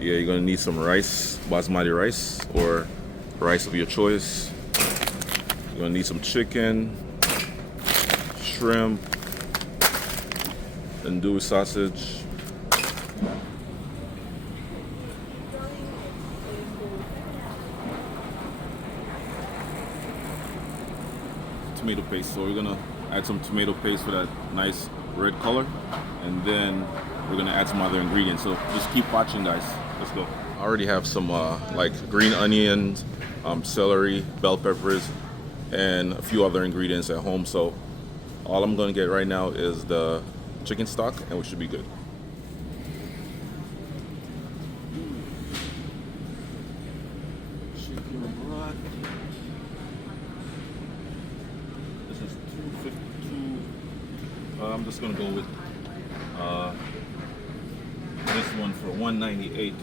Yeah, you're gonna need some rice, basmati rice, or rice of your choice. You're gonna need some chicken, shrimp, andouille sausage, tomato paste. So we're gonna add some tomato paste for that nice red color, and then we're gonna add some other ingredients. So just keep watching, guys. Let's go. I already have some like green onions, celery, bell peppers, and a few other ingredients at home. So all I'm gonna get right now is the chicken stock, and we should be good. Chicken broth. This is 252. I'm just gonna go with this one for 198.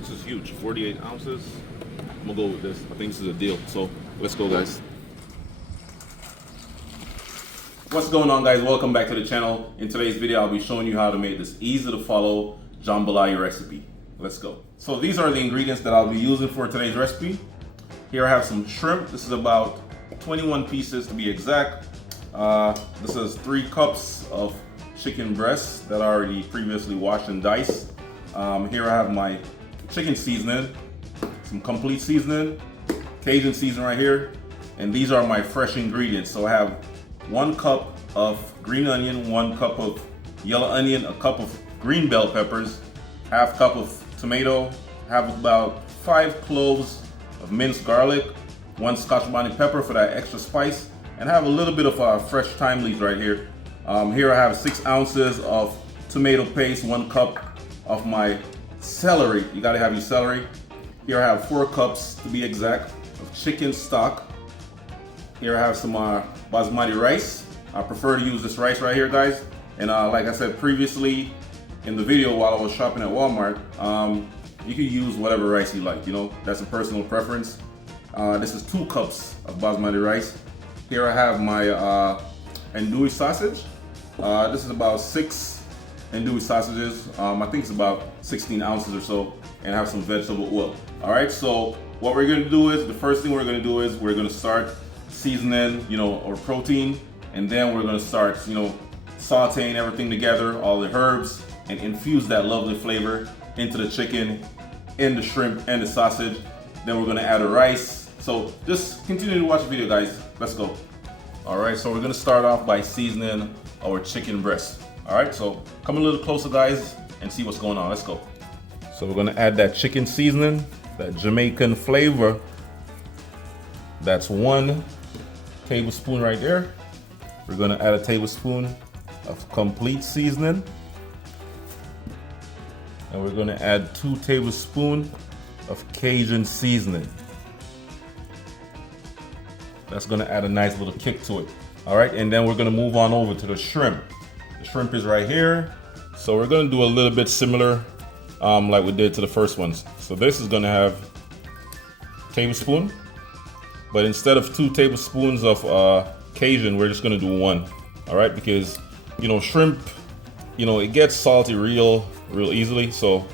This is huge, 48 ounces. I'm gonna go with this. I think this is a deal. So let's go, guys. What's going on, guys? Welcome back to the channel. In today's video, I'll be showing you how to make this easy to follow jambalaya recipe. Let's go. So these are the ingredients that I'll be using for today's recipe. Here I have some shrimp. This is about 21 pieces to be exact. This is 3 cups of chicken breasts that are already previously washed and diced. Here I have my chicken seasoning, some complete seasoning, Cajun seasoning right here, and these are my fresh ingredients. So I have 1 cup of green onion, 1 cup of yellow onion, a cup of green bell peppers, half cup of tomato, have about 5 cloves of minced garlic, 1 scotch bonnet pepper for that extra spice, and I have a little bit of fresh thyme leaves right here. Here I have 6 ounces of tomato paste, 1 cup of my celery. You gotta have your celery. Here I have 4 cups to be exact of chicken stock. Here I have some basmati rice. I prefer to use this rice right here, guys. And like I said previously in the video while I was shopping at Walmart, you can use whatever rice you like, you know, that's a personal preference. This is 2 cups of basmati rice. Here I have my andouille sausage. This is about 6 andouille sausages. I think it's about 16 ounces or so, and I have some vegetable oil. All right, so what we're gonna do is, the first thing we're gonna do is we're gonna start seasoning, you know, our protein, and then we're gonna start, you know, sauteing everything together, all the herbs, and infuse that lovely flavor into the chicken, in the shrimp, and the sausage. Then we're gonna add the rice. So just continue to watch the video, guys. Let's go. All right, so we're gonna start off by seasoning our chicken breast. All right, so come a little closer, guys, and see what's going on. Let's go. So we're gonna add that chicken seasoning, that Jamaican flavor. That's 1 tablespoon right there. We're gonna add a tablespoon of complete seasoning. And we're gonna add 2 tablespoons of Cajun seasoning. That's gonna add a nice little kick to it. All right, and then we're gonna move on over to the shrimp. The shrimp is right here. So we're gonna do a little bit similar like we did to the first ones. So this is gonna have a tablespoon, but instead of 2 tablespoons of Cajun, we're just gonna do 1. All right, because, you know, shrimp, you know, it gets salty real easily, so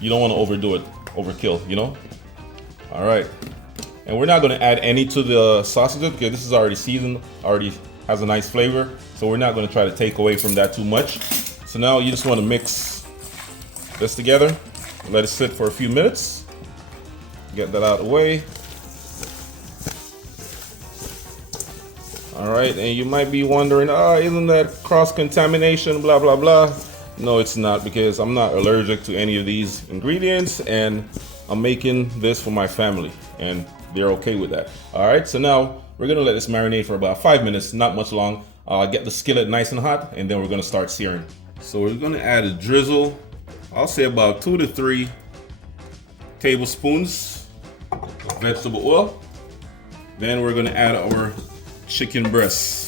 you don't wanna overdo it, overkill, you know? All right. And we're not gonna add any to the sausages because this is already seasoned, already has a nice flavor. So we're not gonna try to take away from that too much. So now you just wanna mix this together, let it sit for a few minutes. Get that out of the way. All right, and you might be wondering, isn't that cross-contamination, blah, blah, blah. No, it's not, because I'm not allergic to any of these ingredients, and I'm making this for my family, and they're okay with that. All right, so now we're gonna let this marinate for about 5 minutes, not much long. Get the skillet nice and hot, and then we're gonna start searing. So we're gonna add a drizzle, I'll say about 2 to 3 tablespoons of vegetable oil. Then we're gonna add our chicken breasts.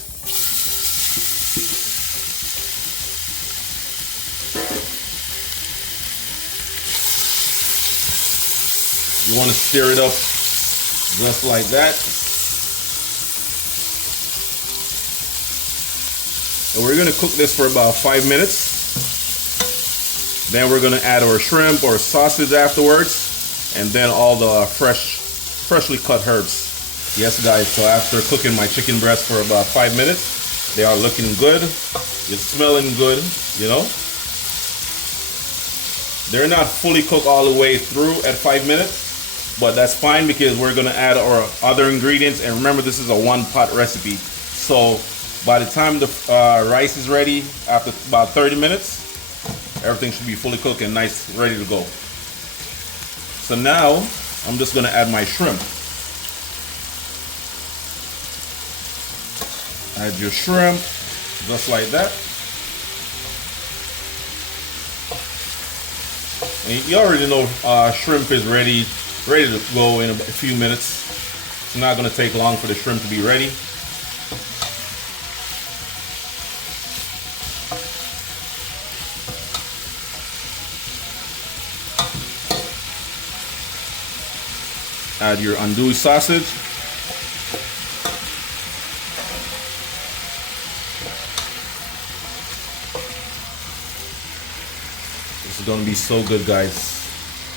You want to stir it up just like that. And we're going to cook this for about 5 minutes. Then we're gonna add our shrimp or sausage afterwards, and then all the freshly cut herbs. Yes, guys, so after cooking my chicken breast for about 5 minutes, they are looking good. It's smelling good, you know. They're not fully cooked all the way through at 5 minutes, but that's fine because we're gonna add our other ingredients. And remember, this is a one-pot recipe. So by the time the rice is ready, after about 30 minutes, everything should be fully cooked and nice, ready to go. So now, I'm just gonna add my shrimp. Add your shrimp, just like that. And you already know shrimp is ready to go in a few minutes. It's not gonna take long for the shrimp to be ready. Add your andouille sausage. This is gonna be so good, guys.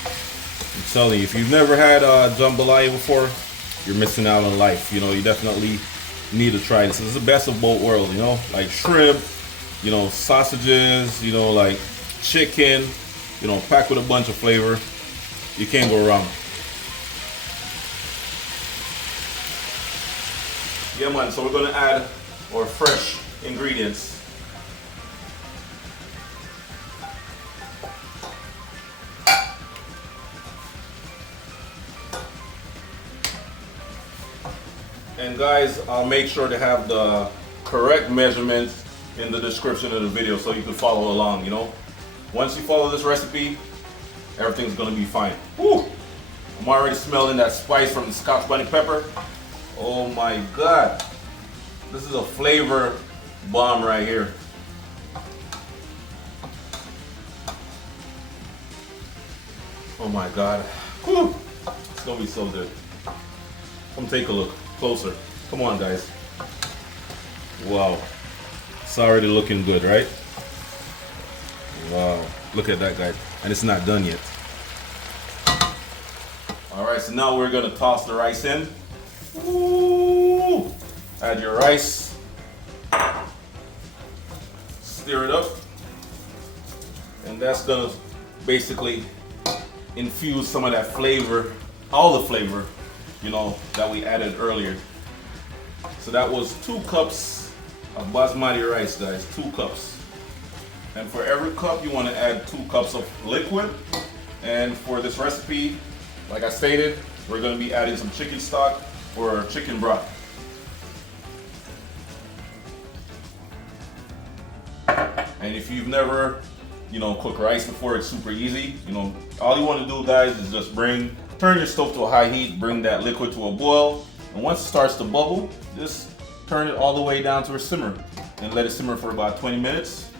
I'm telling you, if you've never had jambalaya before, you're missing out on life. You know, you definitely need to try this. This is the best of both worlds, you know, like shrimp, you know, sausages, you know, like chicken, you know, packed with a bunch of flavor. You can't go wrong. Yeah, man, so we're gonna add our fresh ingredients. And guys, I'll make sure to have the correct measurements in the description of the video so you can follow along, you know. Once you follow this recipe, everything's gonna be fine. Woo! I'm already smelling that spice from the scotch bonnet pepper. Oh my God. This is a flavor bomb right here. Oh my God. Whew. It's gonna be so good. Come take a look closer. Come on, guys. Wow. It's already looking good, right? Wow. Look at that, guys. And it's not done yet. All right, so now we're gonna toss the rice in. Ooh. Add your rice. Stir it up. And that's gonna basically infuse some of that flavor, all the flavor, you know, that we added earlier. So that was 2 cups of basmati rice, guys, 2 cups. And for every cup, you want to add 2 cups of liquid. And for this recipe, like I stated, we're going to be adding some chicken stock or chicken broth. And if you've never, you know, cooked rice before, it's super easy. You know, all you want to do, guys, is just turn your stove to a high heat, bring that liquid to a boil, and once it starts to bubble, just turn it all the way down to a simmer and let it simmer for about 20 minutes,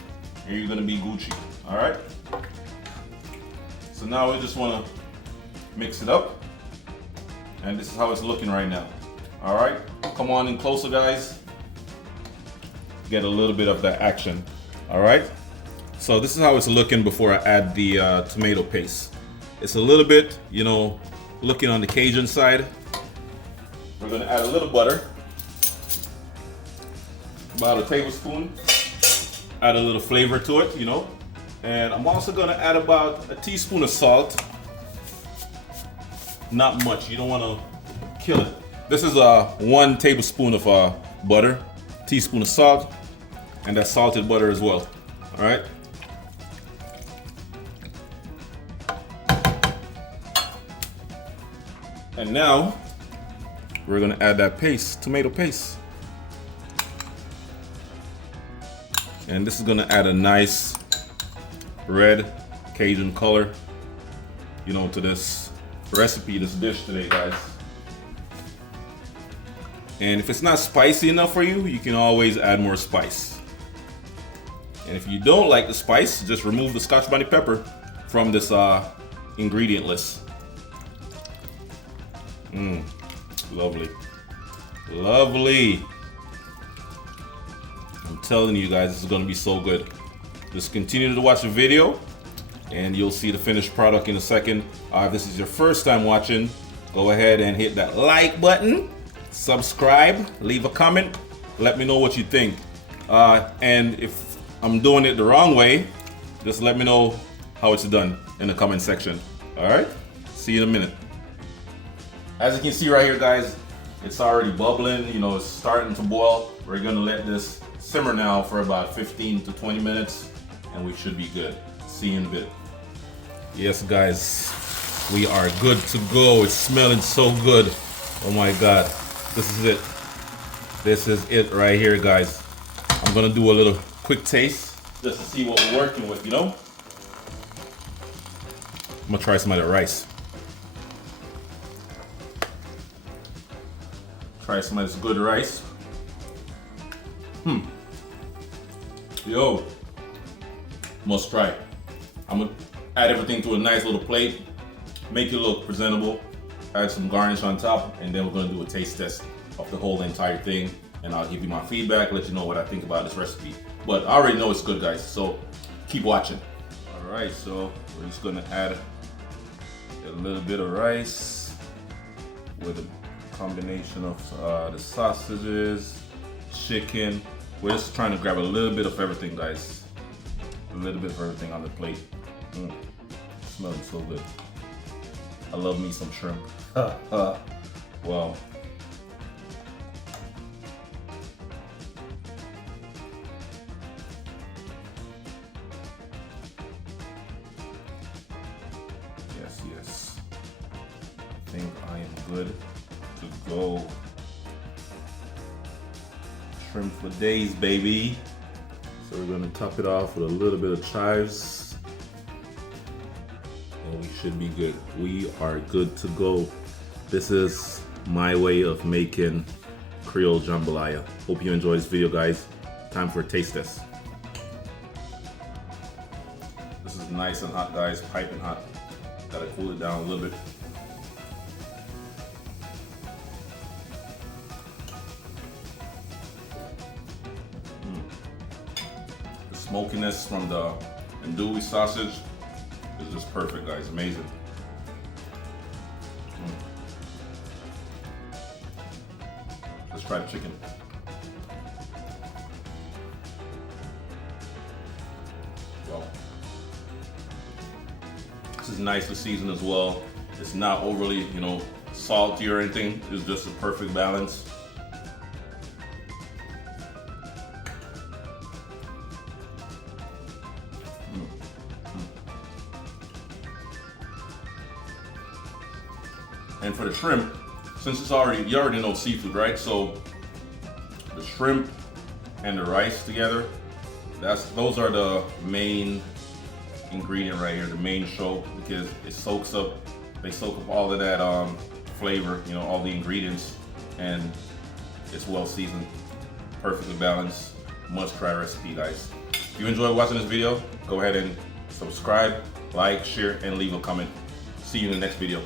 and you're gonna be Gucci, all right? So now we just wanna mix it up, and this is how it's looking right now, all right? Come on in closer, guys. Get a little bit of that action, all right? So this is how it's looking before I add the tomato paste. It's a little bit, you know, looking on the Cajun side. We're gonna add a little butter, about a tablespoon. Add a little flavor to it, you know. And I'm also gonna add about a teaspoon of salt. Not much, you don't wanna kill it. This is 1 tablespoon of butter, teaspoon of salt, and that salted butter as well, all right? And now, we're gonna add that paste, tomato paste. And this is gonna add a nice red Cajun color, you know, to this recipe, this dish today, guys. And if it's not spicy enough for you, you can always add more spice. And if you don't like the spice, just remove the scotch bonnet pepper from this ingredient list. Lovely. Lovely. I'm telling you guys, this is gonna be so good. Just continue to watch the video and you'll see the finished product in a second. If this is your first time watching, go ahead and hit that like button, subscribe, leave a comment, let me know what you think. And if I'm doing it the wrong way, just let me know how it's done in the comment section. All right, see you in a minute. As you can see right here, guys, it's already bubbling, you know, it's starting to boil. We're gonna let this simmer now for about 15 to 20 minutes and we should be good. See you in a bit. Yes, guys, we are good to go. It's smelling so good. Oh my God, this is it. This is it right here, guys. I'm gonna do a little quick taste just to see what we're working with, you know? I'm gonna try some of the rice. Try some of this good rice. Yo, must try. I'm gonna add everything to a nice little plate, make it look presentable, add some garnish on top, and then we're gonna do a taste test of the whole entire thing. And I'll give you my feedback, let you know what I think about this recipe. But I already know it's good, guys, so keep watching. All right, so we're just gonna add a little bit of rice with a combination of the sausages, chicken. We're just trying to grab a little bit of everything, guys. A little bit of everything on the plate. Smelling so good. I love me some shrimp. Wow. Yes. I think I am good to go. Shrimp for days, baby. So we're gonna top it off with a little bit of chives. And we should be good. We are good to go. This is my way of making Creole jambalaya. Hope you enjoy this video, guys. Time for a taste test. This is nice and hot, guys, piping hot. Gotta cool it down a little bit. The smokiness from the andouille sausage is just perfect, guys. Amazing. Let's try the chicken. Wow. This is nicely seasoned as well. It's not overly, you know, salty or anything. It's just a perfect balance. And for the shrimp, since it's you already know seafood, right? So the shrimp and the rice together, those are the main ingredient right here, the main show, because they soak up all of that flavor, you know, all the ingredients, and it's well seasoned, perfectly balanced. Must try recipe, guys. If you enjoyed watching this video, go ahead and subscribe, like, share, and leave a comment. See you in the next video.